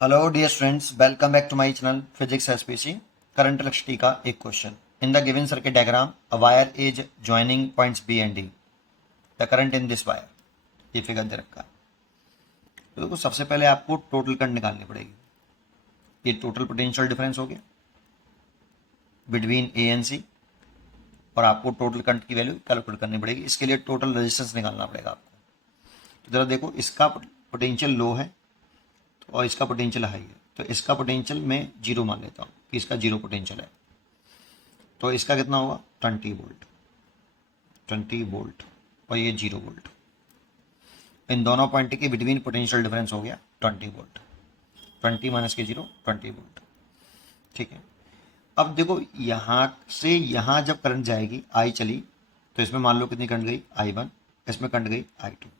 Hello dear students, welcome back to my channel physics SPC. Current electricity का एक question. In the given circuit diagram a wire is joining points B and D. The current in this wire, ये figure दे रखा है। तो देखो, सबसे पहले आपको टोटल करंट निकालनी पड़ेगी। ये टोटल पोटेंशियल डिफरेंस हो गया बिटवीन ए एंड सी, और आपको टोटल करंट की वैल्यू कैलकुलेट करनी पड़ेगी। इसके लिए टोटल रेजिस्टेंस निकालना पड़ेगा आपको। तो जरा देखो, इसका पोटेंशियल लो है और इसका पोटेंशियल हाई है, तो इसका पोटेंशियल मैं जीरो मान लेता हूँ कि इसका जीरो पोटेंशियल है। तो इसका कितना होगा? 20 वोल्ट, 20 वोल्ट, और ये 0 वोल्ट। इन दोनों पॉइंट के बिटवीन पोटेंशियल डिफरेंस हो गया 20 वोल्ट। 20 माइनस के 0, 20 वोल्ट। ठीक है। अब देखो, यहाँ से यहाँ जब करंट जाएगी, आई चली, तो इसमें मान लो कितनी करंट गई? I1। इसमें करंट गई I2।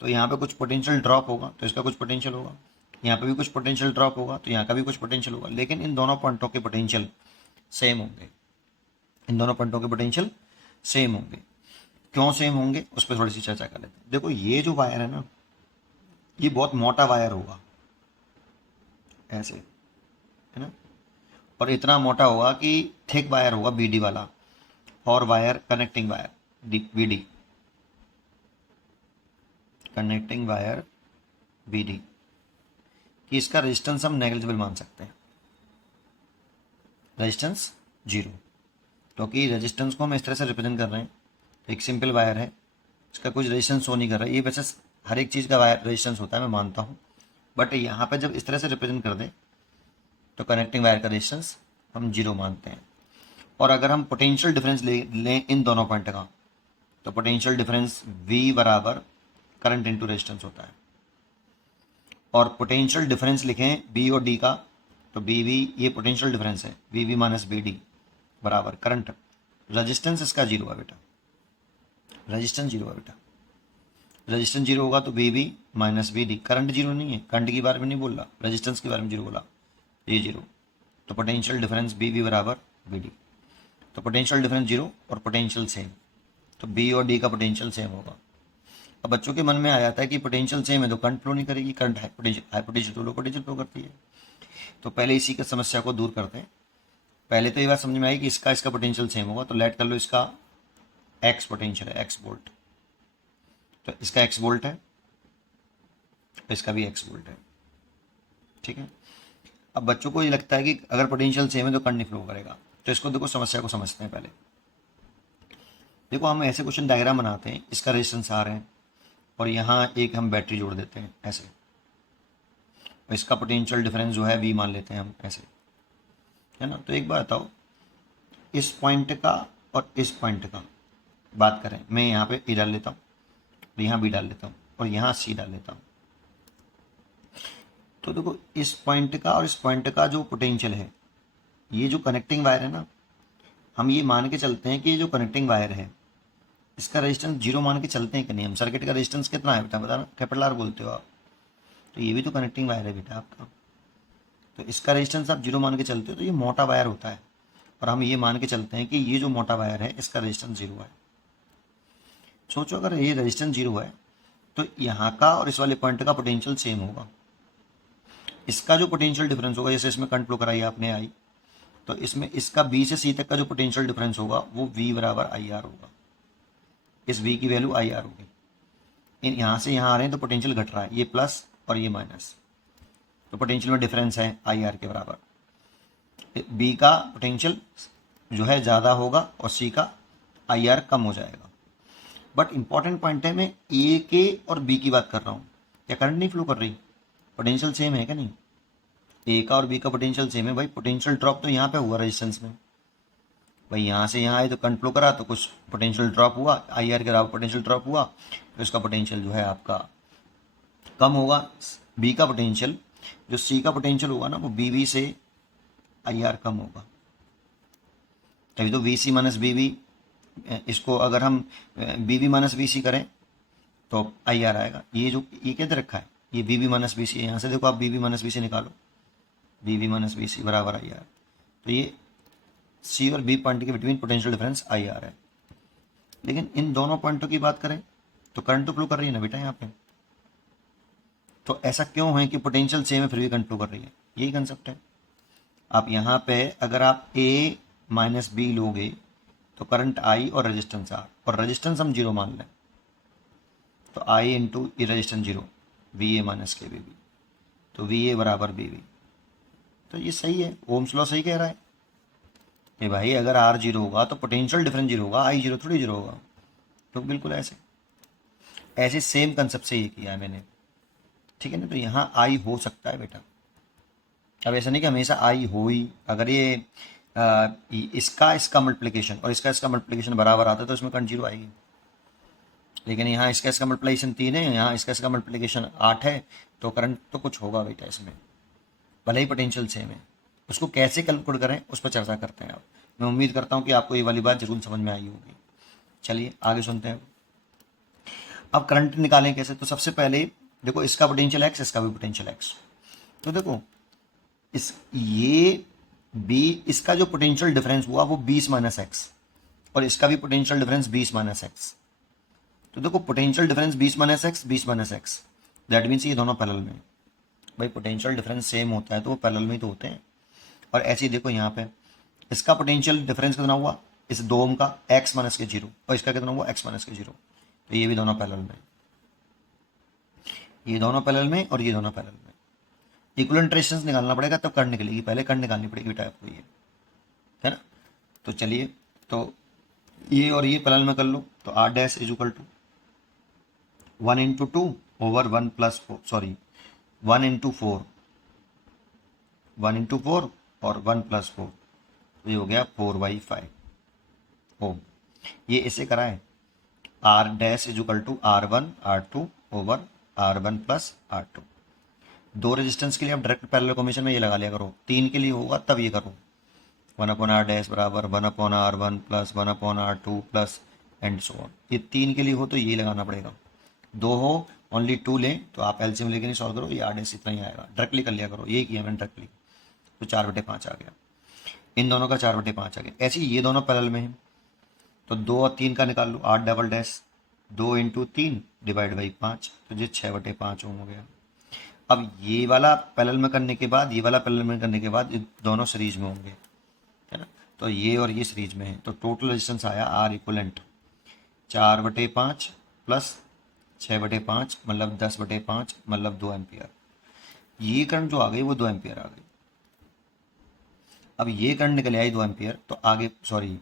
तो यहाँ पे कुछ पोटेंशियल ड्रॉप होगा, तो इसका कुछ पोटेंशियल होगा। यहाँ पे भी कुछ पोटेंशियल ड्रॉप होगा, तो यहाँ का भी कुछ पोटेंशियल होगा। लेकिन इन दोनों पॉइंटों के पोटेंशियल सेम होंगे। इन दोनों पॉइंटों के पोटेंशियल सेम होंगे। क्यों सेम होंगे, उस पर थोड़ी सी चर्चा कर लेते हैं। देखो, ये जो वायर है ना, ये बहुत मोटा वायर होगा, ऐसे, है ना। और इतना मोटा होगा कि थिक वायर होगा, बीडी वाला। और wire connecting wire BD, connecting wire BD, कि इसका रेजिस्टेंस हम नेग्लिजिबल मान सकते हैं, रेजिस्टेंस जीरो। क्योंकि रेजिस्टेंस को हम इस तरह से रिप्रेजेंट कर रहे हैं। तो एक सिंपल वायर है, इसका कुछ रेजिस्टेंस शो नहीं कर रहा है। ये वैसे हर एक चीज़ का वायर रेजिस्टेंस होता है, मैं मानता हूँ, बट यहाँ पे जब इस तरह से रिप्रेजेंट कर दें तो कनेक्टिंग वायर का रेजिस्टेंस हम जीरो मानते हैं। और अगर हम पोटेंशियल डिफरेंस लें इन दोनों पॉइंट का, तो पोटेंशियल डिफरेंस V बराबर करंट इंटू रेजिस्टेंस होता है। और पोटेंशियल डिफरेंस लिखें B और D का, तो BV, ये पोटेंशियल डिफरेंस है, VV माइनस BD बराबर करंट। रजिस्टेंस इसका जीरो है बेटा, रजिस्टेंस जीरो है बेटा। रजिस्टेंस जीरो होगा तो VV minus BD। Current zero नहीं है, करंट के बारे में नहीं बोल रहा, रजिस्टेंस के बारे में जीरो बोला, ये जीरो। तो पोटेंशियल डिफरेंस BV बराबर BD। तो पोटेंशियल डिफरेंस जीरो और पोटेंशियल सेम, तो B और D का पोटेंशियल सेम होगा। अब बच्चों के मन में आ जाता है कि पोटेंशियल सेम है तो करंट फ्लो नहीं करेगी, करंट हाई पोटेंशियल तो लो पोटेंशियल फ्लो करती है। तो पहले इसी की समस्या को दूर करते हैं। पहले तो ये बात समझ में आई कि इसका पोटेंशियल सेम होगा, तो लेट कर लो इसका एक्स पोटेंशियल है, एक्स वोल्ट। तो इसका एक्स वोल्ट है, इसका भी एक्स वोल्ट है। ठीक है। अब बच्चों को ये लगता है कि अगर पोटेंशियल सेम है तो करंट नहीं फ्लो करेगा। तो इसको देखो, समस्या को समझते हैं पहले। देखो, हम ऐसे क्वेश्चन डायग्राम बनाते हैं, इसका रेजिस्टेंस आर है और यहाँ एक हम बैटरी जोड़ देते हैं ऐसे, और इसका पोटेंशियल डिफरेंस जो है V मान लेते हैं हम ऐसे, है ना। तो एक बात बताओ, इस पॉइंट का और इस पॉइंट का बात करें, मैं यहाँ पे E डाल लेता हूँ, यहाँ B डाल लेता हूँ, और यहाँ C डाल लेता हूँ। तो देखो, इस पॉइंट का और इस पॉइंट का जो पोटेंशियल है, ये जो कनेक्टिंग वायर है ना, हम ये मान के चलते हैं कि ये जो कनेक्टिंग वायर है, इसका रेजिस्टेंस जीरो मान के चलते हैं कि नहीं हम? सर्किट का रेजिस्टेंस कितना है बेटा, बताना। कैपिटल आर बोलते हो आप, तो ये भी तो कनेक्टिंग वायर है बेटा आपका। तो इसका रेजिस्टेंस आप जीरो मान के चलते हो, तो ये मोटा वायर होता है। और हम ये मान के चलते हैं कि ये जो मोटा वायर है, इसका रेजिस्टेंस जीरो है। सोचो, अगर ये रेजिस्टेंस जीरो है तो यहाँ का और इस वाले पॉइंट का पोटेंशियल सेम होगा। इसका जो पोटेंशियल डिफरेंस होगा, जैसे इसमें करंट फ्लो कराई आपने आई, तो इसमें इसका B से C तक का जो पोटेंशियल डिफरेंस होगा वो V बराबर IR होगा। इस V की वैल्यू IR होगी। इन यहाँ से यहाँ आ रहे हैं तो पोटेंशियल घट रहा है, ये प्लस और ये माइनस, तो पोटेंशियल में डिफरेंस है IR के बराबर। B का पोटेंशियल जो है ज़्यादा होगा और C का IR कम हो जाएगा। बट इंपॉर्टेंट पॉइंट है, मैं A के और B की बात कर रहा हूँ। क्या करंट नहीं फ्लो कर रही? पोटेंशियल सेम है क्या नहीं? ए का और बी का पोटेंशियल सेम है भाई। पोटेंशियल ड्रॉप तो यहाँ पे हुआ रेजिस्टेंस में भाई, यहाँ से यहाँ आए तो करंट फ्लो करा तो कुछ पोटेंशियल ड्रॉप हुआ, IR के बराबर पोटेंशियल ड्रॉप हुआ, तो इसका पोटेंशियल जो है आपका कम होगा। बी का पोटेंशियल, जो सी का पोटेंशियल होगा ना, वो BB से IR कम होगा। तभी तो VC माइनस BB, इसको अगर हम BB माइनस BC करें तो IR आएगा। ये क्या दे रखा है, ये BB माइनस BC है। यहाँ से देखो आप BB माइनस BC निकालो, BB माइनस BC बराबर IR। तो ये C और B पॉइंट के बिटवीन पोटेंशियल डिफरेंस IR है। लेकिन इन दोनों पॉइंटों की बात करें तो करंट तो फ्लो कर रही है ना बेटा यहाँ पे। तो ऐसा क्यों है कि पोटेंशियल सेम है फिर भी करंट फ्लो कर रही है, यही कंसेप्ट है। आप यहाँ पे अगर आप ए माइनस बी लोगे तो करंट आई और रेजिस्टेंस आर, और रेजिस्टेंस हम जीरो मान लें तो I into E resistance zero, V A minus के बी बी, तो वी ए बराबर बी बी। तो ये सही है, ओम्स लॉ सही कह रहा है ये भाई, अगर आर जीरो होगा तो पोटेंशियल डिफरेंस जीरो होगा, आई जीरो थोड़ी जीरो होगा। तो बिल्कुल ऐसे ऐसे सेम कंसेप्ट से ये किया है मैंने, ठीक है ना। तो यहाँ आई हो सकता है बेटा, अब ऐसा नहीं कि हमेशा आई हो ही। अगर ये इसका मल्टीप्लिकेशन और इसका मल्टीप्लिकेशन बराबर आता है तो इसमें करंट जीरो आएगी, लेकिन यहाँ इसका मल्टीप्लिकेशन 3 है, यहाँ इसका मल्टीप्लिकेशन 8 है, तो करंट तो कुछ होगा बेटा इसमें, भले ही पोटेंशियल सेम है। उसको कैसे कैलकुलेट करें उस पर चर्चा करते हैं अब। मैं उम्मीद करता हूँ कि आपको ये वाली बात जरूर समझ में आई होगी। चलिए आगे सुनते हैं। अब करंट निकालें कैसे, तो सबसे पहले देखो इसका पोटेंशियल एक्स, इसका भी पोटेंशियल एक्स। तो देखो इस ये बी, इसका जो पोटेंशियल डिफरेंस हुआ वो 20 माइनस एक्स, और इसका भी पोटेंशियल डिफरेंस 20 माइनस एक्स। तो देखो potential difference 20 minus x, 20 minus x, that means ये दोनों पैरेलल में। भाई पोटेंशियल डिफरेंस सेम होता है तो वो पैरेलल में ही तो होते हैं। और ऐसे ही देखो यहाँ पे इसका पोटेंशियल डिफरेंस कितना हुआ, इस दो ओम का एक्स माइनस के जीरो, और इसका कितना हुआ एक्स माइनस के जीरो। तो ये भी दोनों पैरेलल में, ये दोनों पैरेलल में और ये दोनों पैरेलल में। इक्विवेलेंट रेजिस्टेंस निकालना पड़ेगा तब करंट निकलेगी, पहले करंट निकालनी पड़ेगी बेटा आपको, ये है ना। तो चलिए, तो ये और ये पैरेलल में कर लो, तो R dash is equal to 1 into 2 over 1 plus 4, sorry 1 into 4, 1 into 4 और 1 प्लस 4, तो ये हो गया 4/5 ओम। ये इसे करा है R dash is equal to R1 R2 over R1 plus R2। दो रेजिस्टेंस के लिए आप डायरेक्ट पैरेलल कॉम्बिनेशन में ये लगा लिया करो, 3 के लिए होगा तब ये करो 1/R डैश बराबर 1/R1 plus 1/R2 plus and so on. ये 3 के लिए हो तो ये लगाना पड़ेगा, 2 हो ओनली 2 लें तो आप एलसीएम लेके नहीं सॉल्व करो, ये आर डैश इतना ही आएगा, डायरेक्टली कर लिया करो, यही किया मैंने डायरेक्टली। तो 4/5 आ गया, इन दोनों का 4/5 आ गया। ऐसे ही ये दोनों पैरेलल में हैं तो 2 और 3 का निकाल लो, 8 double dash 2 into 3 divide by 5, तो ये 6/5 ओम हो गया। अब ये वाला पैरेलल में करने के बाद, ये वाला पैरेलल में करने के बाद ये दोनों सीरीज में होंगे, है ना। तो ये और ये सीरीज में है, तो टोटल रेजिस्टेंस आया आर इक्वलेंट 4/5 प्लस 6/5 मतलब 10/5 मतलब 2 एम्पियर। ये करंट जो आ गई वो 2 एम्पियर आ गई। अब ये करंट निकल आई 2 एम्पियर, तो आगे सॉरी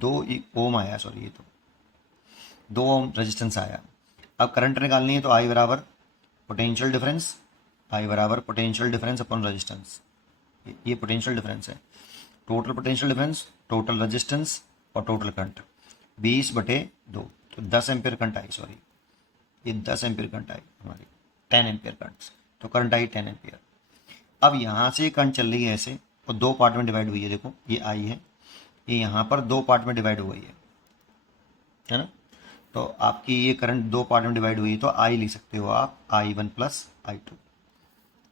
2 ओम आया, सॉरी ये तो 2 ओम रेजिस्टेंस आया। अब करंट निकालनी है तो आई बराबर पोटेंशियल डिफरेंस, आई बराबर पोटेंशियल डिफरेंस अपॉन रेजिस्टेंस, ये पोटेंशियल डिफरेंस है। Total potential difference, total resistance और टोटल करंट 20/2, तो 10 एम्पियर करंट आई, सॉरी ये 10 एम्पियर करंट आई हमारी, 10 एम्पियर करंट, तो करंट आई 10 एम्पियर। अब यहाँ से करंट चल रही है ऐसे और 2 पार्ट में डिवाइड हुई है, देखो ये आई है, ये यहाँ पर 2 पार्ट में डिवाइड हो गई है ना। तो आपकी ये करंट 2 पार्ट में डिवाइड हुई, तो आई लिख सकते हो आप I1 प्लस I2,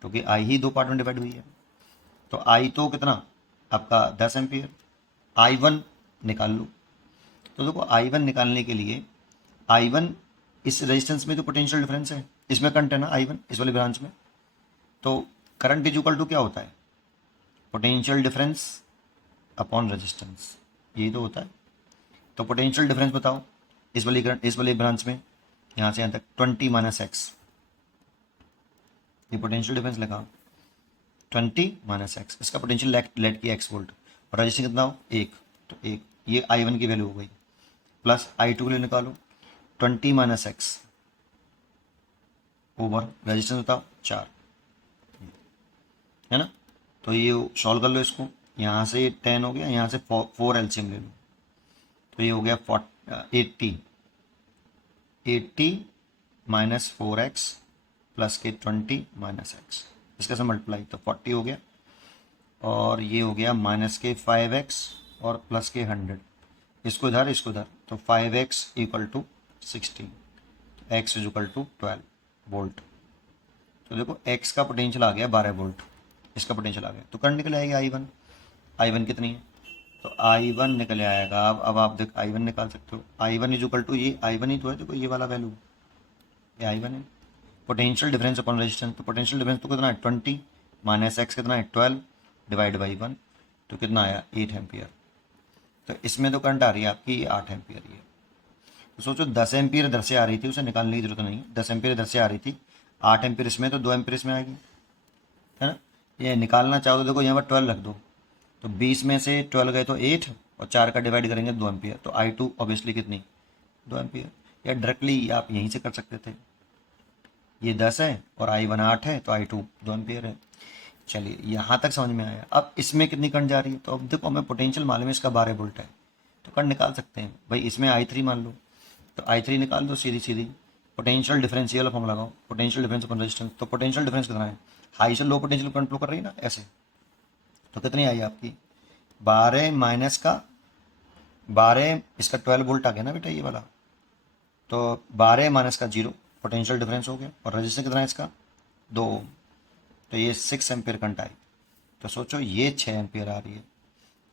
क्योंकि आई ही 2 पार्ट में डिवाइड हुई है। तो आई तो कितना आपका 10 एम्पियर, I1 निकाल लो। तो देखो I1 निकालने के लिए, I1 इस रेजिस्टेंस में तो पोटेंशियल डिफरेंस है, इसमें करंट है ना I1 इस वाली ब्रांच में, तो करंट इज इक्वल टू क्या होता है, पोटेंशियल डिफरेंस अपॉन रेजिस्टेंस, यही तो होता है। तो पोटेंशियल डिफरेंस बताओ इस वाली ब्रांच में, यहाँ से यहाँ तक 20 माइनस एक्स, ये पोटेंशियल डिफरेंस लगा 20 माइनस एक्स, इसका पोटेंशियल लेट की एक्स वोल्ट, और रेजिस्टेंस कितना हो 1, तो 1, ये I1 की वैल्यू हो गई, प्लस I2 के लिए निकालो 20 माइनस एक्स ओवर रेजिस्टेंस बताओ 4, है ना। तो ये सॉल्व कर लो इसको, यहाँ से 10 हो गया, यहाँ से 4 एलसीएम ले लो, तो ये हो गया 80 माइनस 4x प्लस के 20 माइनस एक्स, इसका से मल्टीप्लाई तो 40 हो गया, और ये हो गया माइनस के 5x और प्लस के 100, इसको इधर इसको इधर, तो 5x equal to 16, x is equal to 12 volt. तो देखो x का पोटेंशियल आ गया 12 वोल्ट, इसका पोटेंशियल आ गया, तो करंट निकल आएगी I1 कितनी है, तो I1 निकल आएगा। अब आप देख I1 निकाल सकते हो, I1 इज इक्वल टू ये I1 ही तो है, देखो ये वाला वैल्यू ये I1 है, पोटेंशियल डिफरेंस अपॉन रेजिस्टेंस, तो पोटेंशियल डिफरेंस तो कितना है 20 माइनस एक्स कितना है 12 डिवाइड बाई 1, तो कितना आया 8 एम्पियर। तो इसमें तो करंट आ रही है आपकी 8 एम्पियर ही है। तो सोचो 10 एम्पियर इधर से आ रही थी, उसे निकालने की जरूरत नहीं है, 10 एम्पियर इधर से आ रही थी, 8 एम्पियर इसमें, तो 2 एम्पियर इसमें आएगी, है ना। ये निकालना चाहो तो देखो यहाँ पर 12 रख दो, तो 20 में से 12 गए तो 8 और 4 का डिवाइड करेंगे 2 एम्पियर, तो I2 ऑब्वियसली कितनी 2 एम्पियर। या डायरेक्टली आप यहीं से कर सकते थे, ये 10 है और I1 8 है, तो I2 2 एम्पियर है। चलिए यहाँ तक समझ में आया। अब इसमें कितनी करंट जा रही है, तो अब देखो हमें पोटेंशियल मालूम है, इसका 12 वोल्ट है, तो करंट निकाल सकते हैं भाई। इसमें I3 मान लो, तो I3 निकाल दो सीधी सीधी, पोटेंशियल डिफरेंस ये वाला फॉर्म लगाओ, पोटेंशियल डिफरेंस अपॉन रेजिस्टेंस। तो पोटेंशियल डिफरेंस कितना है, हाई से लो पोटेंशियल करंट फ्लो कर रही है ना ऐसे, तो कितनी आई आपकी 12 माइनस का 12, इसका 12 वोल्ट आ गया ना बेटा ये वाला, तो 12 माइनस का 0 पोटेंशियल डिफरेंस हो गया, और रजिस्टेंस कितना है इसका 2 ओम, तो ये 6 एम्पियर करंट आई। तो सोचो ये 6 एम्पियर आ रही है।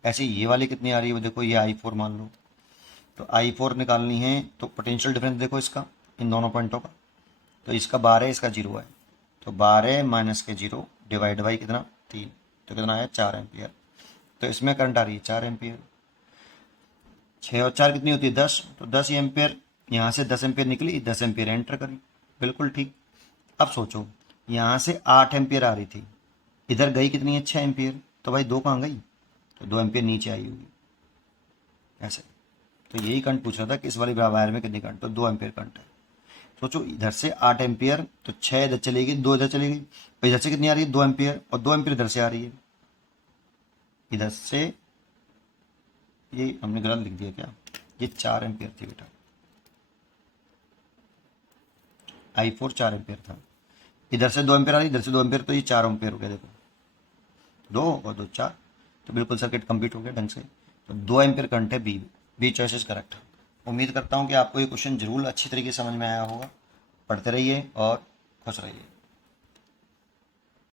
ऐसे ये वाली कितनी आ रही है, वो देखो ये I4 मान लो, तो I4 निकालनी है, तो पोटेंशियल डिफरेंस देखो इसका इन दोनों पॉइंटों का, तो इसका 12 इसका 0 है, तो 12 माइनस के 0 डिवाइड बाई कितना 3, तो कितना आया 4 एम्पियर। तो इसमें करंट आ रही है 4 एम्पियर, 6 और 4 कितनी होती है 10, तो 10 एम्पियर, यहाँ से 10 एम्पियर निकली, 10 एम्पियर एंटर करी, बिल्कुल ठीक। अब सोचो यहाँ से 8 एम्पियर आ रही थी, इधर गई कितनी है 6 एम्पियर, तो भाई 2 कहाँ गई, तो 2 एम्पियर नीचे आई होगी ऐसे। तो यही करंट पूछ रहा था कि इस वाली वायर में कितनी करंट, तो 2 एम्पियर करंट है। सोचो इधर से 8 एम्पियर, तो 6 इधर चलेगी, 2 इधर चलेगी, तो इधर से कितनी आ रही है 2 एम्पियर, और 2 एम्पियर इधर से आ रही है, इधर से, ये हमने गलत लिख दिया क्या, ये 4 एम्पियर थी बेटा, I4 4 एम्पियर था, इधर से 2 एम्पियर आ रही, इधर से 2 एम्पियर, तो ये 4 एम्पियर हो गया देखो, 2 और 2 4, तो बिल्कुल सर्किट कंप्लीट हो गया ढंग से। तो 2 एम्पियर करंट है, बी चॉइस इज करेक्ट। उम्मीद करता हूँ कि आपको ये क्वेश्चन जरूर अच्छी तरीके से समझ में आया होगा। पढ़ते रहिए और खुश रहिए।